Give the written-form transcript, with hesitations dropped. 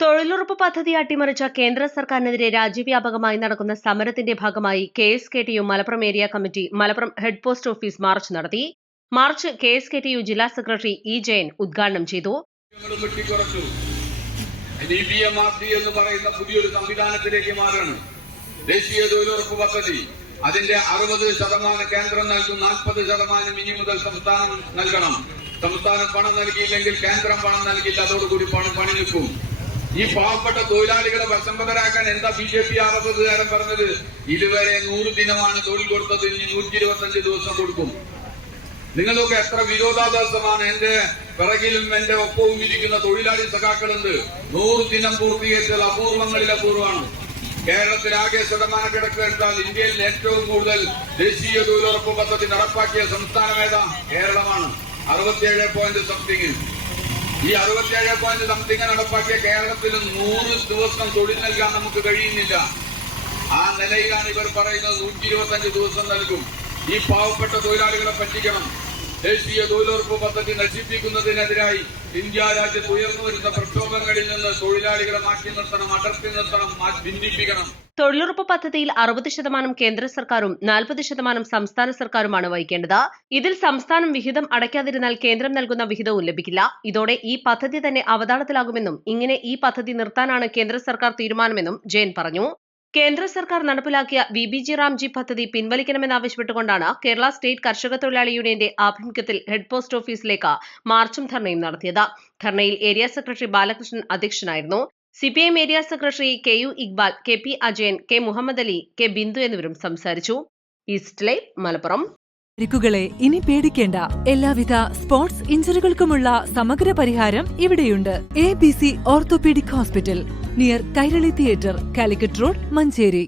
തൊഴിലുറപ്പ് പദ്ധതി അട്ടിമറിച്ച കേന്ദ്ര സർക്കാരിനെതിരെ രാജ്യവ്യാപകമായി നടക്കുന്ന സമരത്തിന്റെ ഭാഗമായി KSKTU Malappuram area committee Malappuram head post office March നടത്തി. മാർച്ച് KSKTU ജില്ലാ സെക്രട്ടറി E. ജയൻ ഉദ്ഘാടനം ചെയ്തു. എന്ന് പറയുന്ന പുതിയൊരു സംവിധാനത്തിലേക്ക് മാറുകയാണ്. ദേശീയ തൊഴിലുറപ്പ് പദ്ധതി അതിന്റെ 60% കേന്ദ്രം നൽകും, 40% ഇനി മുതൽ സംസ്ഥാനം നൽകണം. സംസ്ഥാനം പണം നൽകിയില്ലെങ്കിൽ കേന്ദ്രം പണം നൽകില്ല, അതോടുകൂടി പണി നിൽക്കും. ഈ പാവപ്പെട്ട തൊഴിലാളികളെ വശംബദ്ധരാക്കാൻ എന്താ BJP 60 പറഞ്ഞത്? ഇതുവരെ 100 ദിനമാണ് തൊഴിൽ കൊടുത്തത്, ഇനി 125 ദിവസം കൊടുക്കും. നിങ്ങളൊക്കെ എത്ര വിരോധാഭാസമാണ്. എന്റെ പിറകിലും എന്റെ ഒപ്പവും ഇരിക്കുന്ന തൊഴിലാളി സഖാക്കളുണ്ട്. 100 ദിനം പൂർത്തീകരിച്ചത് അപൂർവങ്ങളിൽ അപൂർവമാണ്. കേരളത്തിലാകെ ശതമാനക്കണക്ക് എടുത്താൽ ഇന്ത്യയിൽ ഏറ്റവും കൂടുതൽ ദേശീയ തൊഴിലുറപ്പ് പദ്ധതി നടപ്പാക്കിയ സംസ്ഥാനം ഏതാ? കേരളമാണ്. 67.something. ഈ 67.something നടപ്പാക്കിയ കേരളത്തിൽ 100 ദിവസം തൊഴിൽ നൽകാൻ നമുക്ക് കഴിയുന്നില്ല. ആ നിലയിലാണ് ഇവർ പറയുന്നത് 125 ദിവസം നൽകും. ഈ പാവപ്പെട്ട തൊഴിലാളികളെ പറ്റിക്കണം. ദേശീയ തൊഴിലുറപ്പ് പദ്ധതി നശിപ്പിക്കുന്നതിനെതിരായി ഇന്ത്യ രാജ്യത്ത് ഉയർന്നു വരുന്ന പ്രക്ഷോഭങ്ങളിൽ നിന്ന് തൊഴിലാളികളെ മാറ്റി നിർത്തണം, അടർത്തി നിർത്തണം, ഭിന്നിപ്പിക്കണം. തൊഴിലുറപ്പ് പദ്ധതിയിൽ 60% കേന്ദ്ര സർക്കാരും 40% സംസ്ഥാന സർക്കാരുമാണ് വഹിക്കേണ്ടത്. ഇതിൽ സംസ്ഥാനം വിഹിതം അടയ്ക്കാതിരുന്നാൽ കേന്ദ്രം നൽകുന്ന വിഹിതവും ലഭിക്കില്ല. ഇതോടെ ഈ പദ്ധതി തന്നെ അവതാളത്തിലാകുമെന്നും ഇങ്ങനെ ഈ പദ്ധതി നിർത്താനാണ് കേന്ദ്ര സർക്കാർ തീരുമാനമെന്നും ജയൻ പറഞ്ഞു. കേന്ദ്ര സർക്കാർ നടപ്പിലാക്കിയ VBG റാംജി പദ്ധതി പിൻവലിക്കണമെന്നാവശ്യപ്പെട്ടുകൊണ്ടാണ് കേരള സ്റ്റേറ്റ് കർഷക തൊഴിലാളി യൂണിയന്റെ ആഭിമുഖ്യത്തിൽ ഹെഡ് പോസ്റ്റ് ഓഫീസിലേക്ക് മാർച്ചും ധർണയും നടത്തിയത്. ധർണയിൽ ഏരിയ സെക്രട്ടറി ബാലകൃഷ്ണൻ അധ്യക്ഷനായിരുന്നു. CPIM area secretary KU Iqbal, KP Ajayan, K Muhammad Ali, K Bindu എന്നിവരും സംസാരിച്ചു. East live Malappuram. പരിക്കുകളെ ഇനി പേടിക്കേണ്ട. എല്ലാവിധ സ്പോർട്സ് ഇഞ്ചുറികൾക്കുമുള്ള സമഗ്ര പരിഹാരം ഇവിടെയുണ്ട്. ABC orthopaedic hospital, near Kairali theatre, Calicut road, Manjeri.